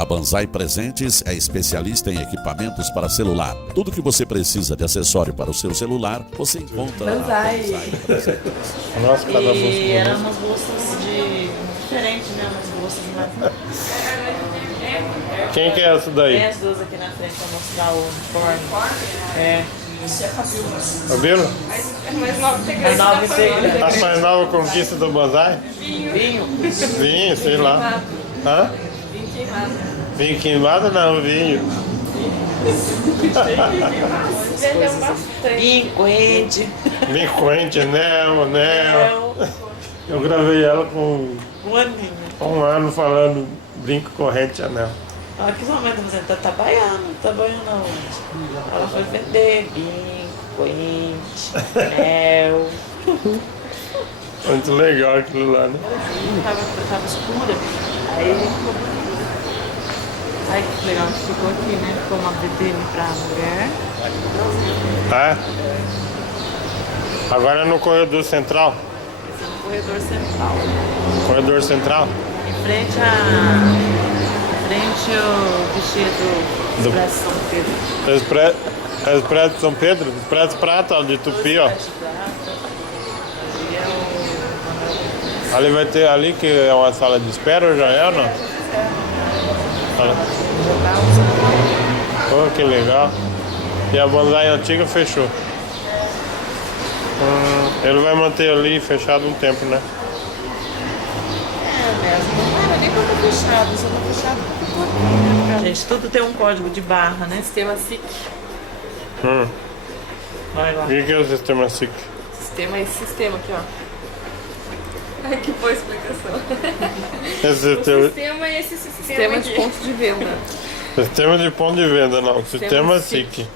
A Banzai Presentes é especialista em equipamentos para celular. Tudo que você precisa de acessório para o seu celular, você encontra na Banzai Presentes. Nossa, cada bolsa. E eram umas bolsas diferentes, né? Umas bolsas mais... Quem que é essa daí? Tem as duas aqui na frente pra mostrar o uniforme. É. Fabíola? É mais nova integrante. A nova integrante. A mais nova conquista do Banzai? Vinho. Vinho, sei lá. Hã? Vinho queimado. Vinho queimado não, vinho. Vendeu bastante. Vinho quente. Vinho quente, anel. Eu gravei ela com Um aninho. 1 ano falando brinco, corrente, anel. Olha que momento você tá trabalhando aonde? Ela foi vender vinho, quente, anel. Muito legal aquilo lá, né? Tava escura. Aí que legal que ficou aqui, né? Ficou uma vitrine pra mulher. É? Agora é no corredor central. Esse é no corredor central. Corredor central? Em frente ao vestido do Expresso São Pedro. Expresso São Pedro? Expresso Prata, de Tupi, ó. Ali vai ter ali que é uma sala de espera ou já é ou não? Oh, que legal. E a Banzai antiga fechou. Ele vai manter ali fechado um tempo, né? É mesmo. Não era nem quando fechado, só tá fechado. Gente, tudo tem um código de barra, né? Sistema SIC. Vai lá. O que é o sistema SIC? Sistema é esse sistema aqui, ó. Ai, que boa explicação. O sistema é esse sistema de ponto de venda. Sistema de ponto de venda, não. Sistema SIC.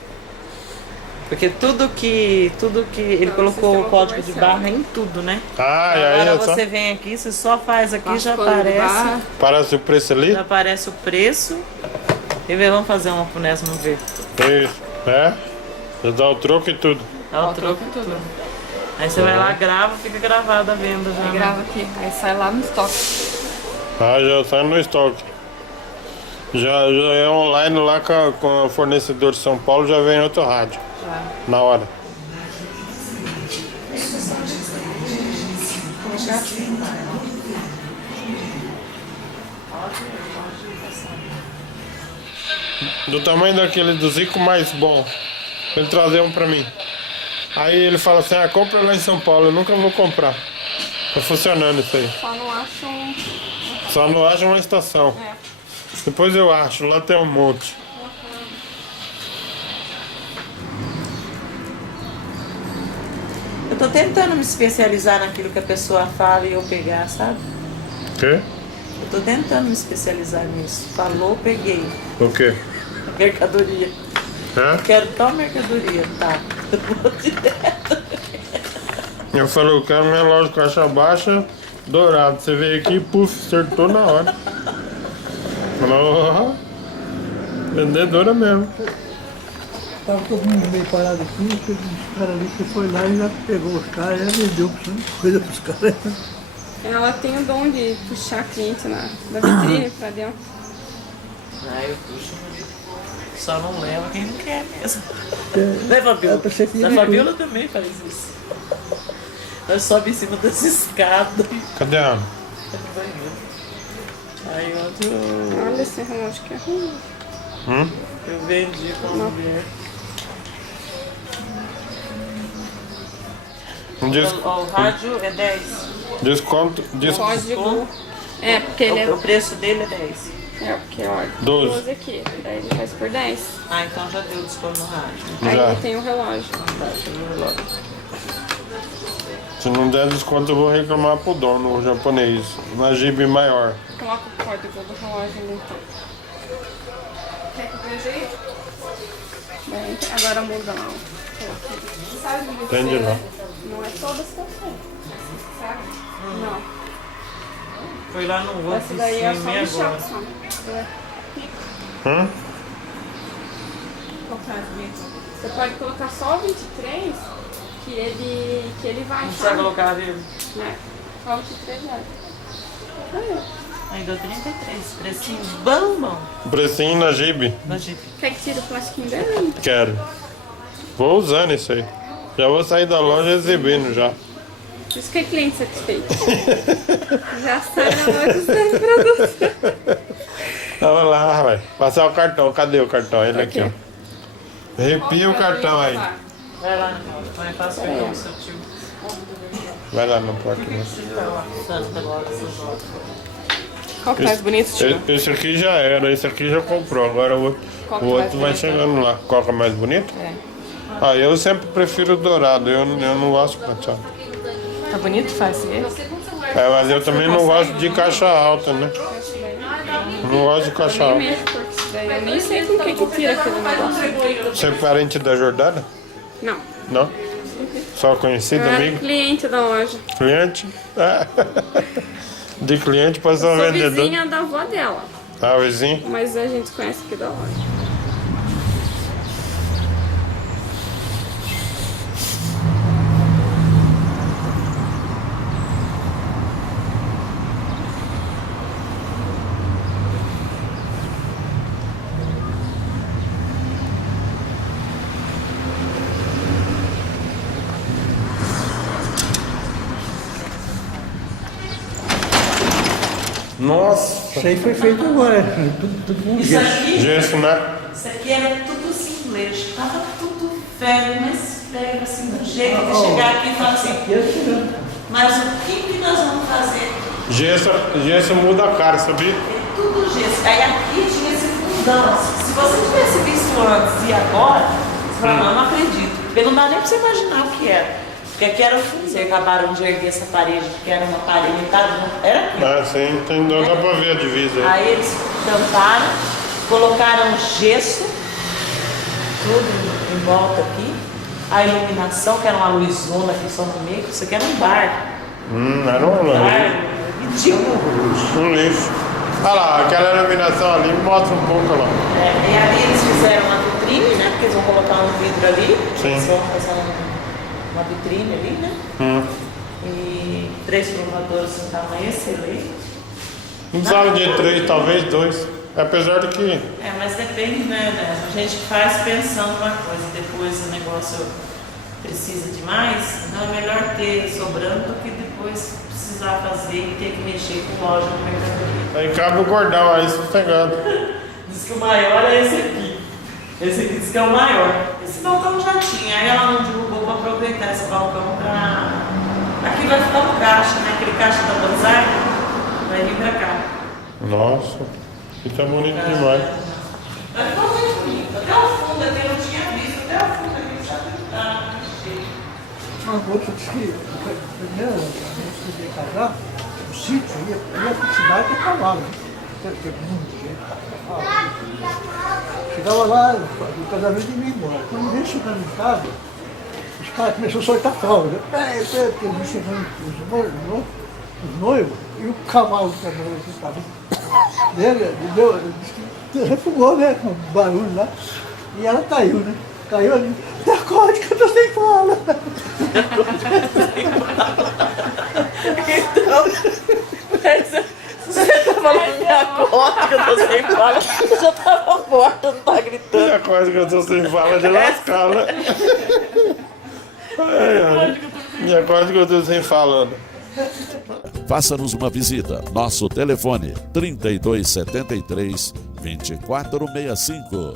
Porque tudo que ele colocou o código de barra em tudo, né? Ah, e aí Agora é só... você vem aqui, você só faz aqui, já Código de aparece. barra. Parece o preço ali? Já aparece o preço. E vamos fazer uma pro Nésimo ver. Isso. É? Já dá o troco e tudo. Dá o troco e tudo. Aí você vai lá, grava, fica gravada a venda já. Aí grava aqui, aí sai lá no estoque. Ah, já sai no estoque. Já é online lá com o fornecedor de São Paulo, já vem outro rádio. Já. Na hora. Do tamanho daquele do Zico mais bom. Ele trazer um pra mim. Aí ele fala assim, compra lá em São Paulo, eu nunca vou comprar. Tá funcionando isso aí. Só não acho um... Só não acha uma estação. É. Depois eu acho, lá tem um monte. Eu tô tentando me especializar naquilo que a pessoa fala e eu pegar, sabe? O quê? Eu tô tentando me especializar nisso. Falou, peguei. O quê? Mercadoria. Hã? Eu quero tal mercadoria, tá? Eu vou direto. Eu falei, eu quero minha loja de caixa baixa dourado. Você veio aqui, puf, acertou na hora. Falou, vendedora mesmo. Tava todo mundo meio parado aqui, os caras ali, você foi lá e já pegou os caras, já vendeu coisa pros caras. Ela tem o dom de puxar cliente da vitrine pra dentro. Ah, eu puxo. Só não leva quem não quer mesmo. Né, Fabiola? A Fabiola também faz isso. Nós sobe em cima das escadas. Cadê a? Aí ontem eu... Olha esse relógio que é ruim. Eu vendi com a mulher. O rádio é 10. Desconto. Código. É, porque ele O preço dele é 10. é porque, olha, 12. 12 aqui. Daí ele faz por 10. Ah, então já deu desconto no rádio. Aí Já. ele tem o relógio. Deixa eu ver logo. Se não der desconto, eu vou reclamar pro dono, o japonês. Na Jeep maior. Coloca o código do relógio ali então. Quer que eu veja aí? Bem, agora muda lá. Sabe o que Entende lá. Não é toda a situação. Sabe? Não. Foi lá no outro Essa daí é só e um chá agora. só. Você pode colocar só o 23, que ele vai, Não precisa sabe? colocar, viu? Né? Só o 23 vai. Aí deu 33. Precinho bom, bom. Precinho na Jeep. Na Jeep. Quer que tire o plastiquinho dele? Quero. Vou usando isso aí. Já vou sair da loja exibindo já. Isso que é cliente satisfeito. Já sai na loja usando produto. Vamos lá, vai. Passar o cartão. Cadê o cartão? Ele aqui, ó. Arrepia o cartão aí. Vai lá, vai fazer o cartão do seu tio. Vai lá no porta. Qual que é mais bonito, tio? Esse aqui já era, esse aqui já comprou. Agora o outro vai chegando lá. Qual que é mais bonito? É. Ah, eu sempre prefiro o dourado. Eu não gosto de prateado. Tá bonito? Faz esse? É, mas eu também não gosto de caixa alta, né? Não gosto de caixa Eu alta. nem mexo, porque isso daí eu nem sei com que tira aquele negócio. Você é parente da Jordana? Não. Não? Só Eu conhecido, era amigo? cliente da loja. Cliente? É. De cliente para só Sou vendedor. vizinha da avó dela, Ah, vizinho? mas a gente conhece aqui da loja. Nossa! Isso aí foi feito agora, tudo com Isso gesso. aqui, Gesso, né? isso aqui era tudo simples. Tava tudo velho, mas velho assim, do jeito de chegar aqui e falar assim, mas o que nós vamos fazer? Gesso muda a cara, sabia? É tudo gesso. Aí aqui tinha esse fundão. Se você tivesse visto antes e agora, você fala, não acredito. Porque não dá nem pra você imaginar o que era. Porque aqui era o fundo. Vocês acabaram de erguer essa parede, porque era uma parede, era aqui. Ah, sim, dá pra ver a divisa aí. Aí eles tamparam, colocaram gesso, tudo em volta aqui. A iluminação, que era uma luzona aqui só no meio. Isso aqui era um bar. Era um Bar ridículo. lixo. Olha lá, aquela iluminação ali mostra um pouco lá. E ali eles fizeram uma vitrine, né? Porque eles vão colocar um vidro ali. Sim. Eles vão fazer uma vitrine ali, né? E 3 provadores em tamanho excelente. Não precisava de 3, talvez 2. Apesar de que. Mas depende, né? A gente faz pensando uma coisa, depois o negócio precisa de mais, então é melhor ter sobrando do que depois precisar fazer e ter que mexer com loja no mercadoria. Aí cabe o gordão aí sossegado. Diz que o maior é esse aqui. Esse aqui diz que é o maior. Esse balcão já tinha, aí ela não divulgou para aproveitar esse balcão para. Aqui vai ficar o caixa, né? Aquele caixa da Banzai vai vir para cá. Nossa, isso é bonito demais. Vai ficar muito bonito. Até o fundo aqui eu não tinha visto, até o fundo aqui já pintaram. Uma moça disse que primeiro, antes de casar, o sítio ia para a cidade a cavalo. Teve muita gente. Chegava lá, o casamento ia embora. Quando veio chegando em casa, os caras começaram a soltar fralda. Peraí, porque eles chegando os noivos e o cavalo também que estava dele, refugou, né, com barulho lá, e ela caiu, né? Caiu ali, acorde que eu tô sem fala. Então, você tá falando minha conta que eu tô sem fala, eu já tava morta, não tá gritando. É quase que eu tô sem fala de lascar, né? E é quase que eu tô sem falando. Faça-nos uma visita. Nosso telefone 3273 2465.